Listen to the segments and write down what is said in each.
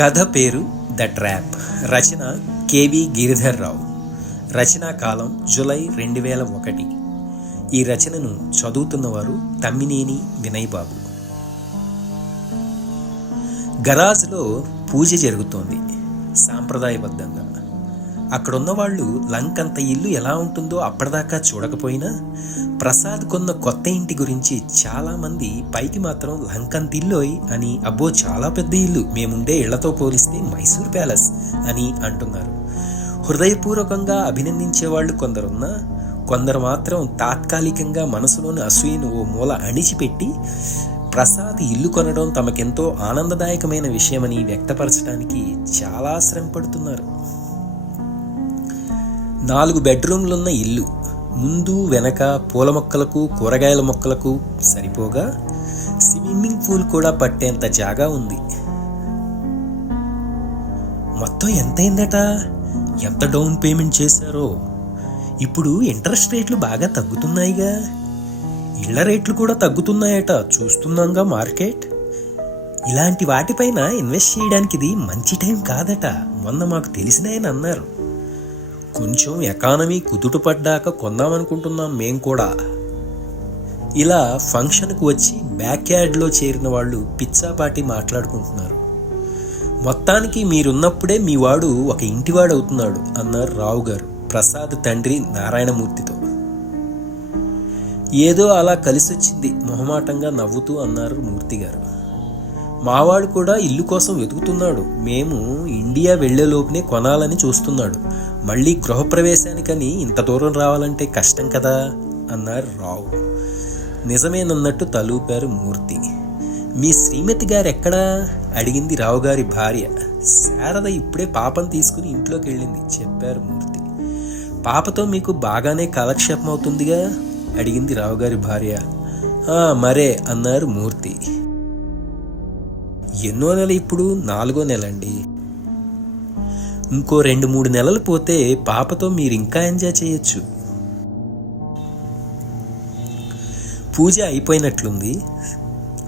కథ పేరు the trap. రచన కేవి గిరిధర్ రావు. రచనా కాలం జూలై రెండు వేల ఒకటి. ఈ రచనను చదువుతున్నవారు తమ్మినేని వినయ్ బాబు గరాజ్లో పూజ జరుగుతోంది సాంప్రదాయబద్ధంగా. అక్కడున్న వాళ్ళు లంకంత ఇల్లు ఎలా ఉంటుందో అప్పటిదాకా చూడకపోయినా ప్రసాద్ కొన్న కొత్త ఇంటి గురించి చాలామంది పైకి మాత్రం లంకన్ తిల్లోయ్ అని అబ్బో చాలా పెద్ద ఇల్లు మేముండే ఇళ్ళతో పోలిస్తే మైసూర్ ప్యాలెస్ అని అంటున్నారు. హృదయపూర్వకంగా అభినందించే వాళ్ళు కొందరున్నా కొందరు మాత్రం తాత్కాలికంగా మనసులోని అసూయను ఓ మూల అణిచిపెట్టి ప్రసాద్ ఇల్లు కొనడం తమకెంతో ఆనందదాయకమైన విషయమని వ్యక్తపరచడానికి చాలా శ్రమపడుతున్నారు. నాలుగు బెడ్రూమ్లున్న ఇల్లు ముందు వెనక పూల మొక్కలకు కూరగాయల మొక్కలకు సరిపోగా స్విమ్మింగ్ పూల్ కూడా పట్టేంత జాగా ఉంది. మొత్తం ఎంతైందట? ఎంత డౌన్ పేమెంట్ చేశారో? ఇప్పుడు ఇంట్రెస్ట్ రేట్లు బాగా తగ్గుతున్నాయిగా. ఇళ్ళ రేట్లు కూడా తగ్గుతున్నాయట చూస్తున్నాంగా మార్కెట్. ఇలాంటి వాటిపైన ఇన్వెస్ట్ చేయడానికి ఇది మంచి టైం కాదట మొన్న మాకు తెలిసిన ఆయన అన్నారు. కొంచెం ఎకానమీ కుదుట పడ్డాక కొందామనుకుంటున్నాం మేం కూడా. ఇలా ఫంక్షన్కు వచ్చి బ్యాక్ యార్డ్లో చేరిన వాళ్ళు పిచ్చాపాటి మాట్లాడుకుంటున్నారు. మొత్తానికి మీరున్నప్పుడే మీ వాడు ఒక ఇంటివాడు అవుతున్నాడు అన్నారు రావు గారు ప్రసాద్ తండ్రి నారాయణమూర్తితో. ఏదో అలా కలిసొచ్చింది మొహమాటంగా నవ్వుతూ అన్నారు మూర్తి గారు మావాడు కూడా ఇల్లు కోసం వెతుకుతున్నాడు. మేము ఇండియా వెళ్ళేలోపునే కొనాలని చూస్తున్నాడు. మళ్ళీ గృహప్రవేశానికని ఇంత దూరం రావాలంటే కష్టం కదా? అన్నారు రావు. నిజమేనన్నట్టు తలూపారు మూర్తి. మీ శ్రీమతి గారు ఎక్కడా అడిగింది రావుగారి భార్య. శారద ఇప్పుడే పాపను తీసుకుని ఇంట్లోకి వెళ్ళింది చెప్పారు మూర్తి. పాపతో మీకు బాగానే కాలక్షేపం అవుతుందిగా అడిగింది రావుగారి భార్య. మరే అన్నారు మూర్తి. ఎన్నో నెల ఇప్పుడు నాలుగో నెల అండి ఇంకో రెండు మూడు నెలలు పోతే పాపతో మీరు ఇంకా ఎంజాయ్ చేయొచ్చు. పూజ అయిపోయినట్లుంది.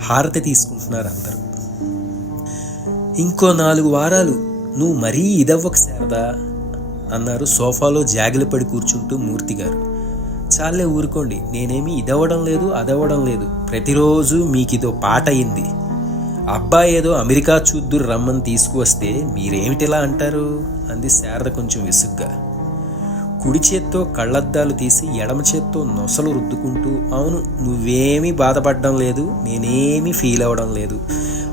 హారతి తీసుకుంటున్నారు అందరూ. ఇంకో నాలుగు వారాలు నువ్వు మరీ ఇదవ్వక శారదా అన్నారు సోఫాలో జాగిలపడి కూర్చుంటూ మూర్తి గారు. చాలే ఊరుకోండి నేనేమి ఇదవ్వడం లేదు అదవ్వడం లేదు. ప్రతిరోజు మీకు ఇదో పాట అయింది. అబ్బాయి ఏదో అమెరికా చూద్దురు రమ్మని తీసుకువస్తే మీరేమిటిలా అంటారు? అంది శారద కొంచెం విసుగ్గా. కుడి చేత్తో కళ్ళద్దాలు తీసి ఎడమ చేత్తో నొసలు రుద్దుకుంటూ అవును నువ్వేమీ బాధపడడం లేదు నేనేమీ ఫీల్ అవ్వడం లేదు.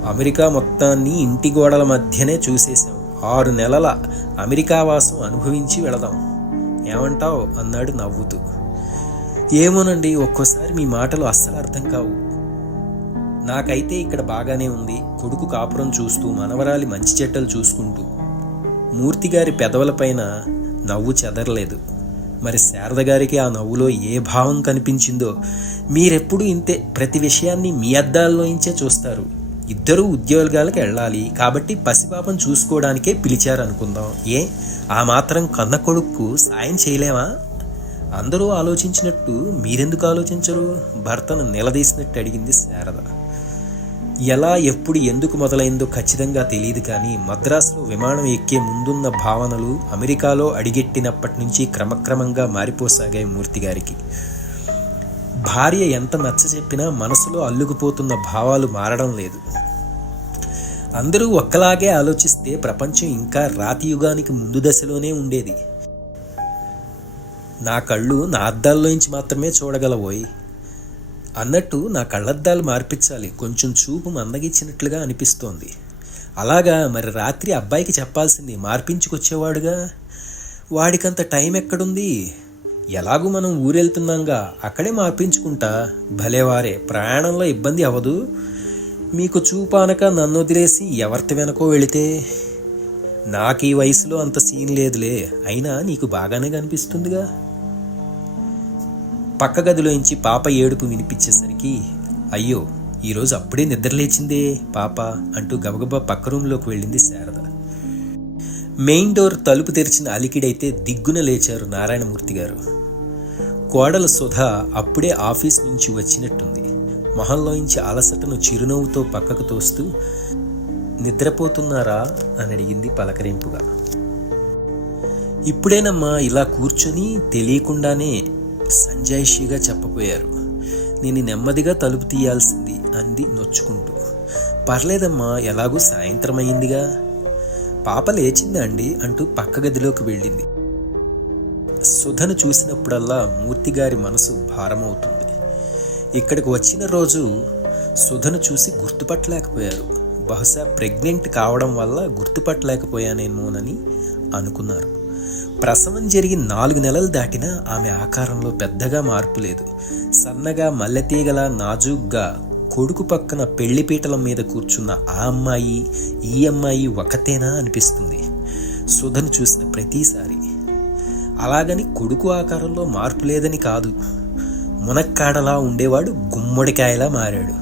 అమెరికా మొత్తాన్ని ఇంటి గోడల మధ్యనే చూసేశాం. ఆరు నెలల అమెరికా వాసం అనుభవించి వెళదాం. ఏమంటావ్? అన్నాడు నవ్వుతూ. ఏమోనండి ఒక్కోసారి మీ మాటలు అస్సలు అర్థం కావు. నాకైతే ఇక్కడ బాగానే ఉంది. కొడుకు కాపురం చూస్తూ మనవరాలి మంచి చెడ్డలు చూసుకుంటూ మూర్తిగారి పెదవులపైన నవ్వు చెదరలేదు. మరి శారద గారికి ఆ నవ్వులో ఏ భావం కనిపించిందో మీరెప్పుడు ఇంతే ప్రతి విషయాన్ని మీ అద్దాల్లోంచే చూస్తారు. ఇద్దరూ ఉద్యోగాలకు వెళ్ళాలి కాబట్టి పసిపాపం చూసుకోవడానికే పిలిచారనుకుందాం. ఏ? ఆ మాత్రం కన్న కొడుక్కు సాయం చేయలేమా? అందరూ ఆలోచించినట్టు మీరెందుకు ఆలోచించరు? భర్తను నిలదీసినట్టు అడిగింది శారద. ఎలా ఎప్పుడు ఎందుకు మొదలైందో ఖచ్చితంగా తెలియదు కానీ మద్రాసులో విమానం ఎక్కే ముందున్న భావనలు అమెరికాలో అడిగెట్టినప్పటి నుంచి క్రమక్రమంగా మారిపోసాగాయి మూర్తి గారికి. భార్య ఎంత నచ్చ చెప్పినా మనసులో అల్లుకుపోతున్న భావాలు మారడం లేదు. అందరూ ఒక్కలాగే ఆలోచిస్తే ప్రపంచం ఇంకా రాతి యుగానికి ముందు దశలోనే ఉండేది. నా కళ్ళు నా అద్దాల్లోంచి మాత్రమే చూడగలవోయి. అన్నట్టు నా కళ్ళద్దాలు మార్పించాలి. కొంచెం చూపు మందగించినట్లుగా అనిపిస్తోంది. అలాగా మరి రాత్రి అబ్బాయికి చెప్పాల్సింది మార్పించుకొచ్చేవాడుగా? వాడికంత టైం ఎక్కడుంది? ఎలాగూ మనం ఊరెళ్తున్నాంగా? అక్కడే మార్పించుకుంటా? భలేవారే ప్రయాణంలో ఇబ్బంది అవ్వదు. మీకు చూపానక నన్ను వదిలేసి ఎవరితో వెనకో వెళితే? నాకు ఈ వయసులో అంత సీన్ లేదులే. అయినా నీకు బాగానే కనిపిస్తుందిగా. పక్క గదిలోంచి పాప ఏడుపు వినిపించేసరికి అయ్యో ఈరోజు అప్పుడే నిద్రలేచిందే పాప అంటూ గబగబా పక్క రూంలోకి వెళ్ళింది శారద. మెయిన్ డోర్ తలుపు తెరిచిన అలికిడైతే దిగ్గున లేచారు నారాయణమూర్తి గారు. కోడల సుధ అప్పుడే ఆఫీస్ నుంచి వచ్చినట్టుంది. మొహంలోంచి అలసటను చిరునవ్వుతో పక్కకు తోస్తూ నిద్రపోతున్నారా? అని అడిగింది పలకరింపుగా. ఇప్పుడేనమ్మా ఇలా కూర్చొని తెలియకుండానే సంజాయిషిగా చెప్పపోయారు నేను నెమ్మదిగా తలుపు తీయాల్సింది అంది నొచ్చుకుంటూ. పర్లేదమ్మా ఎలాగూ సాయంత్రం అయిందిగా పాప లేచిందా అండి అంటూ పక్క గదిలోకి వెళ్ళింది. సుధను చూసినప్పుడల్లా మూర్తిగారి మనసు భారమవుతుంది. ఇక్కడికి వచ్చిన రోజు సుధను చూసి గుర్తుపట్టలేకపోయారు. బహుశా ప్రెగ్నెంట్ కావడం వల్ల గుర్తుపట్టలేకపోయానేమోనని అనుకున్నారు. ప్రసవం జరిగి నాలుగు నెలలు దాటినా ఆమె ఆకారంలో పెద్దగా మార్పు లేదు. సన్నగా మల్లెతీగల నాజూగ్గా కొడుకు పక్కన పెళ్ళిపీటల మీద కూర్చున్న ఆ అమ్మాయి ఈ అమ్మాయి ఒకతేనా అనిపిస్తుంది. సుధను చూసిన ప్రతిసారి అలాగని కొడుకు ఆకారంలో మార్పు లేదని కాదు. మునక్కాడలా ఉండేవాడు గుమ్మడికాయలా మారాడు.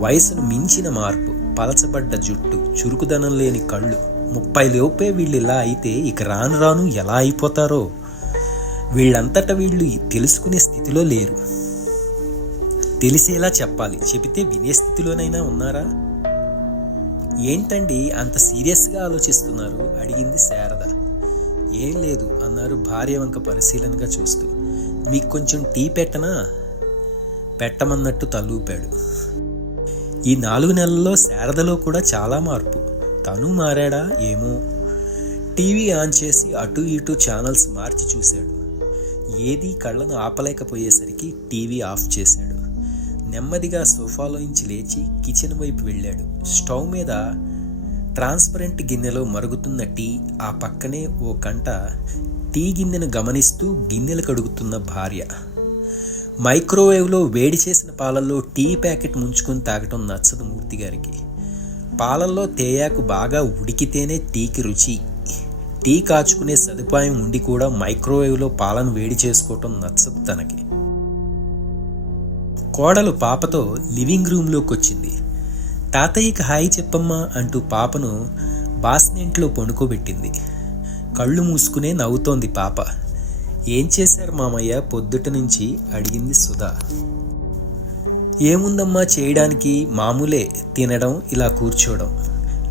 వయసును మించిన మార్పు పలచబడ్డ జుట్టు చురుకుదనం లేని కళ్ళు ముప్పై లోపే వీళ్ళు ఇలా అయితే ఇక రాను రాను ఎలా అయిపోతారో? వీళ్ళంతటా వీళ్ళు తెలుసుకునే స్థితిలో లేరు. తెలిసేలా చెప్పాలి. చెబితే వినే స్థితిలోనైనా ఉన్నారా? ఏంటండి అంత సీరియస్గా ఆలోచిస్తున్నారు? అడిగింది శారద. ఏం లేదు అన్నారు భార్య వంక పరిశీలనగా చూస్తూ. మీకు కొంచెం టీ పెట్టనా? పెట్టమన్నట్టు తలూపాడు. ఈ నాలుగు నెలల్లో శారదలో కూడా చాలా మార్పు. తను మారాడా ఏమో? టీవీ ఆన్ చేసి అటు ఇటు ఛానల్స్ మార్చి చూశాడు. ఏదీ కళ్ళను ఆపలేకపోయేసరికి టీవీ ఆఫ్ చేశాడు. నెమ్మదిగా సోఫాలోంచి లేచి కిచెన్ వైపు వెళ్ళాడు. స్టవ్ మీద ట్రాన్స్పరెంట్ గిన్నెలో మరుగుతున్న టీ ఆ పక్కనే ఓ కంట టీ గిన్నెను గమనిస్తూ గిన్నెలు కడుగుతున్న భార్య. మైక్రోవేవ్లో వేడి చేసిన పాలల్లో టీ ప్యాకెట్ ముంచుకొని తాగటం నచ్చదు మూర్తి గారికి పాలల్లో తేయాకు బాగా ఉడికితేనే టీకి రుచి. టీ కాచుకునే సదుపాయం ఉండి కూడా మైక్రోవేవ్లో పాలను వేడి చేసుకోవటం నచ్చదు తనకి. కోడలు పాపతో లివింగ్ రూమ్లోకి వచ్చింది తాతయ్యకి హాయి చెప్పమ్మా అంటూ పాపను బాస్నెంట్లో పడుకోబెట్టింది. కళ్ళు మూసుకునే నవ్వుతోంది పాప. ఏం చేశారు మామయ్య? పొద్దుట నుంచి అడిగింది సుధా. ఏముందమ్మా చేయడానికి? మామూలే తినడం ఇలా కూర్చోవడం.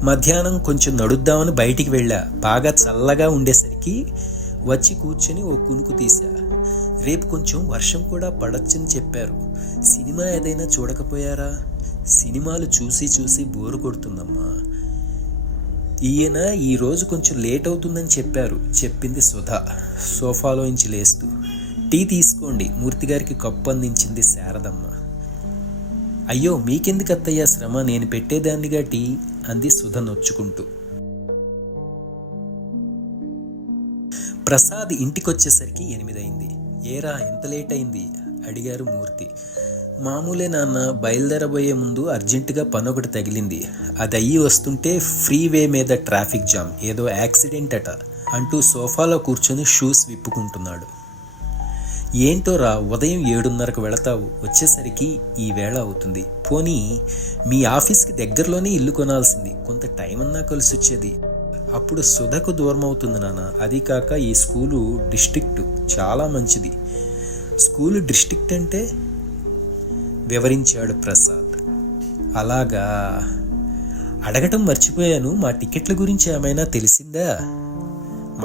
మధ్యాహ్నం కొంచెం నడుద్దామని బయటికి వెళ్ళా. బాగా చల్లగా ఉండేసరికి వచ్చి కూర్చొని ఓ కునుకు తీశా. రేపు కొంచెం వర్షం కూడా పడొచ్చని చెప్పారు. సినిమా ఏదైనా చూడకపోయారా? సినిమాలు చూసి చూసి బోరు కొడుతుందమ్మా. ఈయన ఈరోజు కొంచెం లేట్ అవుతుందని చెప్పారు. చెప్పింది సుధా. సోఫాలోంచి లేస్తూ. టీ తీసుకోండి. మూర్తిగారికి కప్పు అందించింది శారదమ్మ. అయ్యో మీకెందుకు అత్తయ్య శ్రమ? నేను పెట్టేదాన్నిగా టీ అంది సుధ నొచ్చుకుంటూ. ప్రసాద్ ఇంటికొచ్చేసరికి ఎనిమిదైంది. ఏరా ఎంత లేట్ అయింది అడిగారు మూర్తి. మామూలే నాన్న బయలుదేరబోయే ముందు అర్జెంటుగా పని ఒకటి తగిలింది. అది అయ్యి వస్తుంటే ఫ్రీవే మీద ట్రాఫిక్ జామ్ ఏదో యాక్సిడెంట్ అట అంటూ సోఫాలో కూర్చొని షూస్ విప్పుకుంటున్నాడు. ఏంటోరా ఉదయం ఏడున్నరకు వెళతావు. వచ్చేసరికి ఈ వేళ అవుతుంది. పోనీ మీ ఆఫీస్కి దగ్గరలోనే ఇల్లు కొనాల్సింది. కొంత టైం అన్నా కలిసి వచ్చేది అప్పుడు సుధకు దూరం అవుతుంది నాన్న. అది కాక ఈ స్కూలు డిస్ట్రిక్ట్ చాలా మంచిది. స్కూలు డిస్ట్రిక్ట్ అంటే? వివరించాడు ప్రసాద్. అలాగా? అడగటం మర్చిపోయాను. మా టికెట్ల గురించి ఏమైనా తెలిసిందా?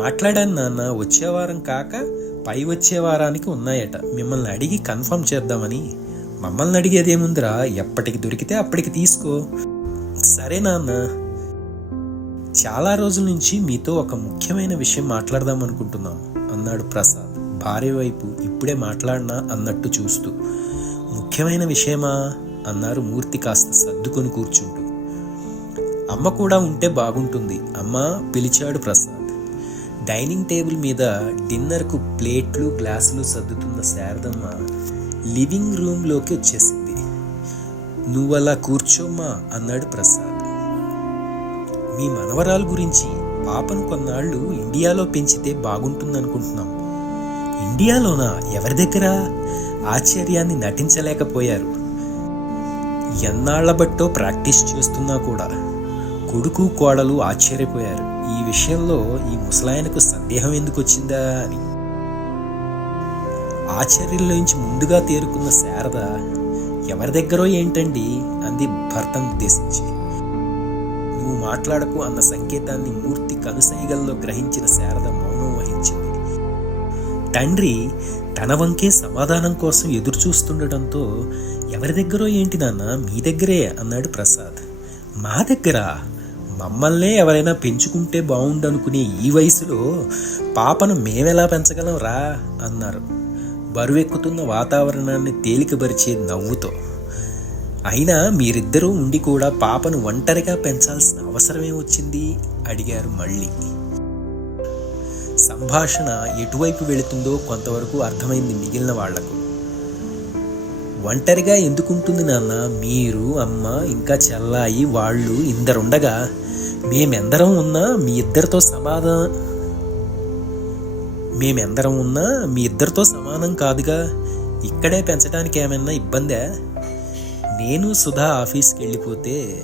మాట్లాడాను నాన్న. వచ్చే వారం కాక పై వచ్చే వారానికి ఉన్నాయట. మిమ్మల్ని అడిగి కన్ఫర్మ్ చేద్దామని. మమ్మల్ని అడిగేదేముందిరా? ఎప్పటికి దొరికితే అప్పటికి తీసుకో. సరే నాన్న. చాలా రోజుల నుంచి మీతో ఒక ముఖ్యమైన విషయం మాట్లాడదాం అనుకుంటున్నాం అన్నాడు ప్రసాద్. భార్య వైపు ఇప్పుడే మాట్లాడినా అన్నట్టు చూస్తూ. ముఖ్యమైన విషయమా? అన్నారు మూర్తి కాస్త సర్దుకొని కూర్చుంటూ. అమ్మ కూడా ఉంటే బాగుంటుంది. అమ్మ పిలిచాడు ప్రసాద్. డైనింగ్ టేబుల్ మీద డిన్నర్కు ప్లేట్లు గ్లాసులు సర్దుతున్న శారదమ్మ లివింగ్ రూమ్లోకి వచ్చేసింది. నువ్వలా కూర్చోమ్మా అన్నాడు ప్రసాద్. మీ మనవరాలు గురించి పాపను కొన్నాళ్ళు ఇండియాలో పెంచితే బాగుంటుందనుకుంటున్నాం. ఇండియాలోనా? ఎవరి దగ్గర? ఆశ్చర్యాన్ని నటించలేకపోయారు. ఎన్నాళ్ళ బట్టో ప్రాక్టీస్ చేస్తున్నా కూడా కొడుకు కోడలు ఆశ్చర్యపోయారు. ఈ విషయంలో ఈ ముసలాయనకు సందేహం ఎందుకు వచ్చిందా అని. ఆశ్చర్యంలోంచి ముందుగా తేరుకున్న శారద ఎవరి దగ్గరో ఏంటండి? అంది భర్తను ఉద్దేశించి. నువ్వు మాట్లాడకు అన్న సంకేతాన్ని మూర్తి కనుసైగల్లో గ్రహించిన శారద మౌనం వహించింది. తండ్రి తన వంకే సమాధానం కోసం ఎదురు చూస్తుండటంతో ఎవరి దగ్గరో ఏంటి నాన్న? మీ దగ్గరే అన్నాడు ప్రసాద్. మా దగ్గర? మమ్మల్నే ఎవరైనా పెంచుకుంటే బాగుండనుకునే ఈ వయసులో పాపను మేమెలా పెంచగలం రా అన్నారు. బరువెక్కుతున్న వాతావరణాన్ని తేలికపరిచే నవ్వుతో. అయినా మీరిద్దరూ ఉండి కూడా పాపను ఒంటరిగా పెంచాల్సిన అవసరమే వచ్చింది? అడిగారు మళ్ళీ. సంభాషణ ఎటువైపు వెళుతుందో కొంతవరకు అర్థమైంది మిగిలిన వాళ్ళకు. ఒంటరిగా ఎందుకుంటుంది నాన్న? మీరు అమ్మ ఇంకా చెల్లాయి వాళ్ళు ఇందరుండగా మేమెందరం ఉన్నా మీ ఇద్దరితో సమాధానం మేమెందరం ఉన్నా మీ ఇద్దరితో సమానం కాదుగా. ఇక్కడే పెంచడానికి ఏమైనా ఇబ్బందా? నేను సుధా ఆఫీస్కి వెళ్ళిపోతే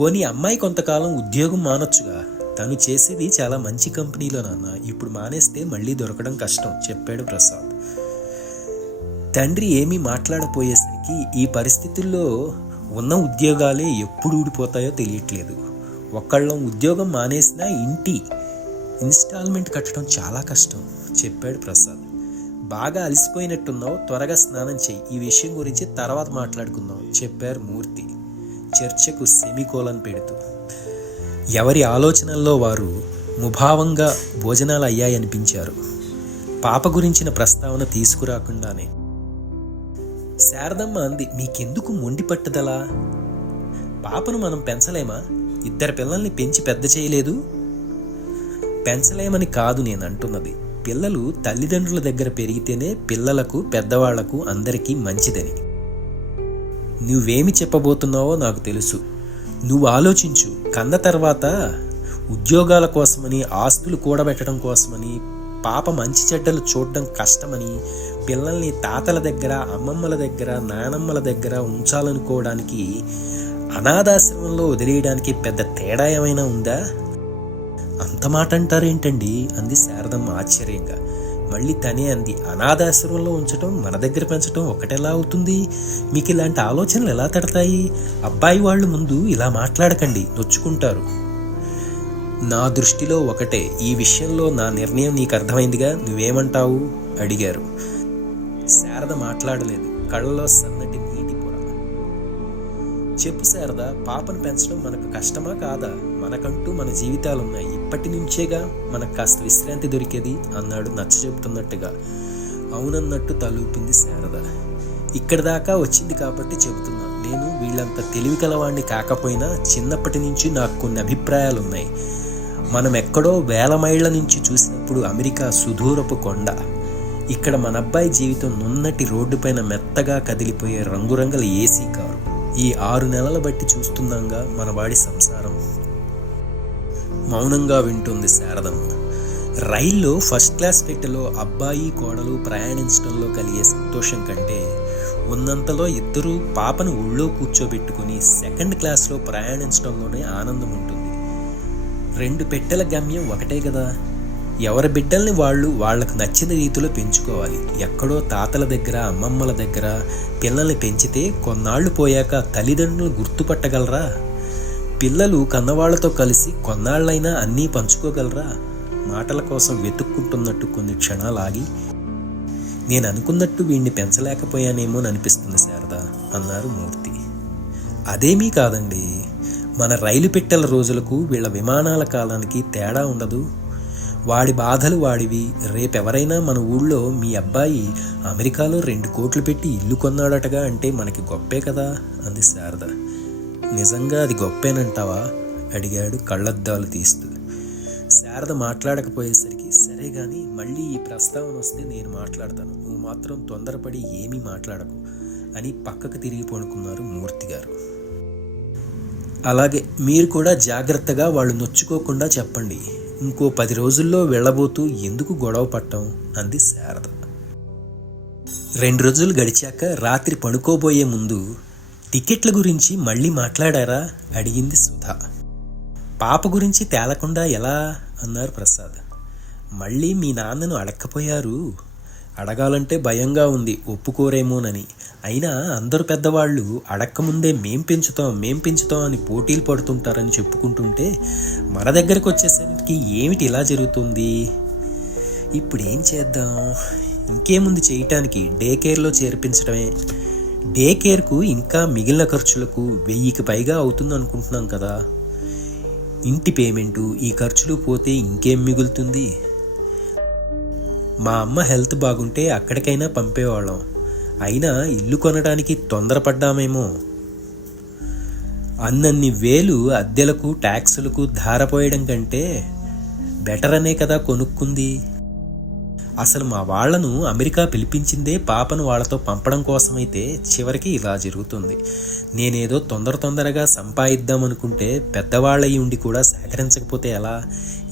పోనీ అమ్మాయి కొంతకాలం ఉద్యోగం మానొచ్చుగా. తను చేసేది చాలా మంచి కంపెనీలో నాన్న. ఇప్పుడు మానేస్తే మళ్ళీ దొరకడం కష్టం చెప్పాడు ప్రసాద్. తండ్రి ఏమీ మాట్లాడపోయేసరికి ఈ పరిస్థితుల్లో ఉన్న ఉద్యోగాలే ఎప్పుడు ఊడిపోతాయో తెలియట్లేదు. ఒక్కళ్ళం ఉద్యోగం మానేసినా ఇంటి ఇన్స్టాల్మెంట్ కట్టడం చాలా కష్టం చెప్పాడు ప్రసాద్. బాగా అలసిపోయినట్టున్నావు త్వరగా స్నానం చేయి ఈ విషయం గురించి తర్వాత మాట్లాడుకుందాం చెప్పారు మూర్తి. చర్చకు సెమికోలన్ పెడుతూ. ఎవరి ఆలోచనల్లో వారు ముభావంగా భోజనాలు అయ్యాయనిపించారు. పాప గురించిన ప్రస్తావన తీసుకురాకుండానే శారదమ్మ అంది మీకెందుకు మొండి పట్టుదలా? పాపను మనం పెంచలేమా? ఇద్దరు పిల్లల్ని పెంచి పెద్ద చేయలేదు? పెంచలేమని కాదు నేను అంటున్నది. పిల్లలు తల్లిదండ్రుల దగ్గర పెరిగితేనే పిల్లలకు పెద్దవాళ్ళకు అందరికీ మంచిదని. నువ్వేమి చెప్పబోతున్నావో నాకు తెలుసు. నువ్వు ఆలోచించు. కన్న తర్వాత ఉద్యోగాల కోసమని ఆస్తులు కూడబెట్టడం కోసమని పాప మంచి చెడ్డలు చూడడం కష్టమని పిల్లల్ని తాతల దగ్గర అమ్మమ్మల దగ్గర నానమ్మల దగ్గర ఉంచాలనుకోవడానికి అనాథాశ్రమంలో వదిలేయడానికి పెద్ద తేడా ఏమైనా ఉందా? అంత మాట అంటారేంటండి? అంది శారదమ్మ ఆశ్చర్యంగా. మళ్ళీ తనే అంది అనాథాశ్రమంలో ఉంచడం మన దగ్గర పెంచడం ఒకటెలా అవుతుంది? మీకు ఇలాంటి ఆలోచనలు ఎలా తడతాయి? అబ్బాయి వాళ్ళు ముందు ఇలా మాట్లాడకండి నొచ్చుకుంటారు. నా దృష్టిలో ఒకటే ఈ విషయంలో నా నిర్ణయం నీకు అర్థమైందిగా? నువ్వేమంటావు? అడిగారు. శారద మాట్లాడలేదు. కళ్ళలో సన్నటి నీటి పొర. చెప్పు శారద పాపను పెంచడం మనకు కష్టమా కాదా? మనకంటూ మన జీవితాలు ఉన్నాయి ఇప్పటి నుంచేగా మనకు కాస్త విశ్రాంతి దొరికేది అన్నాడు నచ్చ చెబుతున్నట్టుగా అవునన్నట్టు తలూపింది శారద. ఇక్కడి దాకా వచ్చింది కాబట్టి చెబుతున్నా. నేను వీళ్ళంత తెలివి కలవాణ్ణి కాకపోయినా చిన్నప్పటి నుంచి నాకు కొన్ని అభిప్రాయాలు ఉన్నాయి మనం ఎక్కడో వేల మైళ్ళ నుంచి చూసినప్పుడు అమెరికా సుదూరపు కొండ. ఇక్కడ మన అబ్బాయి జీవితం నున్నటి రోడ్డుపైన మెత్తగా కదిలిపోయే రంగురంగుల ఏసీ కారు. ఈ ఆరు నెలల బట్టి చూస్తుందంగా మన వాడి సంసారం. మౌనంగా వింటుంది శారదమ్మ. రైల్లో ఫస్ట్ క్లాస్ పెట్టెలో అబ్బాయి కోడలు ప్రయాణించడంలో కలిగే సంతోషం కంటే ఉన్నంతలో ఇద్దరూ పాపను ఒళ్ళో కూర్చోబెట్టుకుని సెకండ్ క్లాస్లో ప్రయాణించడంలోనే ఆనందం ఉంటుంది. రెండు పెట్టెల గమ్యం ఒకటే కదా? ఎవరి బిడ్డల్ని వాళ్ళు వాళ్ళకు నచ్చిన రీతిలో పెంచుకోవాలి. ఎక్కడో తాతల దగ్గర అమ్మమ్మల దగ్గర పిల్లల్ని పెంచితే కొన్నాళ్ళు పోయాక తల్లిదండ్రులు గుర్తుపట్టగలరా? పిల్లలు కన్నవాళ్ళతో కలిసి కొన్నాళ్ళైనా అన్నీ పంచుకోగలరా? మాటల కోసం వెతుక్కుంటున్నట్టు కొన్ని క్షణాలు ఆగి నేను అనుకున్నట్టు వీణ్ణి పెంచలేకపోయానేమో అనిపిస్తుంది శారద అన్నారు మూర్తి. అదేమీ కాదండి. మన రైలు పెట్టెల రోజులకు వీళ్ళ విమానాల కాలానికి తేడా ఉండదు. వాడి బాధలు వాడివి. రేపెవరైనా మన ఊళ్ళో మీ అబ్బాయి అమెరికాలో రెండు కోట్లు పెట్టి ఇల్లు కొన్నాడటగా అంటే మనకి గొప్పే కదా అంది శారద. నిజంగా అది గొప్పేనంటావా? అడిగాడు కళ్ళద్దాలు తీస్తూ. శారద మాట్లాడకపోయేసరికి సరే గాని మళ్ళీ ఈ ప్రస్తావన వస్తే నేను మాట్లాడతాను. నువ్వు మాత్రం తొందరపడి ఏమీ మాట్లాడకు అని పక్కకు తిరిగి పడుకున్నారు మూర్తి గారు. అలాగే మీరు కూడా జాగ్రత్తగా వాళ్ళు నొచ్చుకోకుండా చెప్పండి. ఇంకో పది రోజుల్లో వెళ్ళబోతూ ఎందుకు గొడవ పట్టం అంది శారద. రెండు రోజులు గడిచాక రాత్రి పడుకోబోయే ముందు టికెట్ల గురించి మళ్ళీ మాట్లాడారా? అడిగింది సుధా. పాప గురించి తేలకుండా ఎలా? అన్నారు ప్రసాద్. మళ్ళీ మీ నాన్నను అడక్కపోయారు? అడగాలంటే భయంగా ఉంది ఒప్పుకోరేమోనని. అయినా అందరు పెద్దవాళ్ళు అడక్కముందే మేం పెంచుతాం మేం పెంచుతాం అని పోటీలు పడుతుంటారని చెప్పుకుంటుంటే మన దగ్గరకు వచ్చేసరికి ఏమిటి ఇలా జరుగుతుంది? ఇప్పుడు ఏం చేద్దాం? ఇంకేముంది చేయటానికి? డే కేర్లో చేర్పించడమే. డే కేర్కు ఇంకా మిగిలిన ఖర్చులకు వెయ్యికి పైగా అవుతుంది అనుకుంటున్నాం కదా. ఇంటి పేమెంటు ఈ ఖర్చులు పోతే ఇంకేం మిగులుతుంది? మా అమ్మ హెల్త్ బాగుంటే అక్కడికైనా పంపేవాళ్ళం. అయినా ఇల్లు కొనడానికి తొందరపడ్డామేమో. అన్నన్ని వేలు అద్దెలకు ట్యాక్సులకు ధారపోయడం కంటే బెటర్ అనే కదా కొనుక్కుంది. అసలు మా వాళ్ళను అమెరికా పిలిపించిందే పాపను వాళ్ళతో పంపడం కోసమైతే చివరికి ఇలా జరుగుతుంది. నేనేదో తొందర తొందరగా సంపాదిద్దామనుకుంటే పెద్దవాళ్ళయి ఉండి కూడా సేకరించకపోతే ఎలా?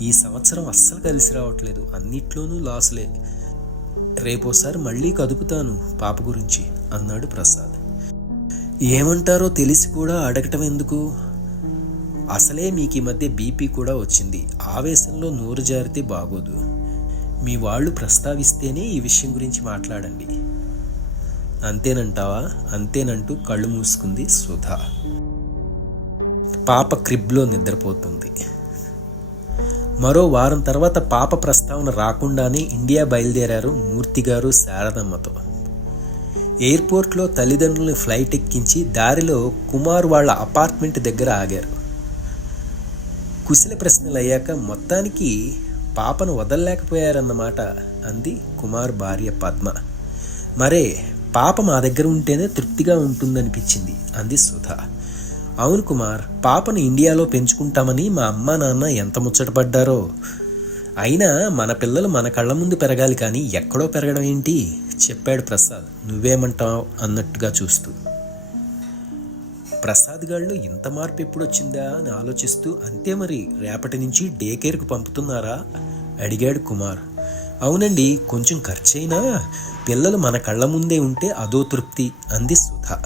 ఈ సంవత్సరం అస్సలు కలిసి రావట్లేదు. అన్నిట్లోనూ లాసులే. రేపోసారి మళ్ళీ కదుపుతాను పాప గురించి అన్నాడు ప్రసాద్. ఏమంటారో తెలిసి కూడా అడగటం ఎందుకు? అసలే మీకు ఈ మధ్య బీపీ కూడా వచ్చింది. ఆవేశంలో నోరు జారితే బాగోదు. మీ వాళ్ళు ప్రస్తావిస్తేనే ఈ విషయం గురించి మాట్లాడండి. అంతేనంటావా? అంతేనంటూ కళ్ళు మూసుకుంది సుధా. పాప క్రిబ్లో నిద్రపోతుంది. మరో వారం తర్వాత పాప ప్రస్తావన రాకుండానే ఇండియా బయలుదేరారు మూర్తి గారు శారదమ్మతో. ఎయిర్పోర్ట్లో తల్లిదండ్రులను ఫ్లైట్ ఎక్కించి దారిలో కుమార్ వాళ్ళ అపార్ట్మెంట్ దగ్గర ఆగారు. కుశల ప్రశ్నలు అయ్యాక మొత్తానికి పాపను వదలలేకపోయారన్నమాట అంది కుమార్ భార్య పద్మ. మరే పాప మా దగ్గర ఉంటేనే తృప్తిగా ఉంటుందనిపించింది అంది సుధా. అవును కుమార్ పాపను ఇండియాలో పెంచుకుంటామని మా అమ్మ నాన్న ఎంత ముచ్చటపడ్డారో. అయినా మన పిల్లలు మన కళ్ళ ముందు పెరగాలి కానీ ఎక్కడో పెరగడం ఏంటి? చెప్పాడు ప్రసాద్. నువ్వేమంటావు అన్నట్టుగా చూస్తూ. ప్రసాద్ గాళ్ళు ఇంత మార్పు ఎప్పుడొచ్చిందా అని ఆలోచిస్తూ అంతే మరి రేపటి నుంచి డే కేర్కు పంపుతున్నారా? అడిగాడు కుమార్. అవునండి కొంచెం ఖర్చైనా పిల్లలు మన కళ్ళ ముందే ఉంటే అదో తృప్తి అంది సుధా.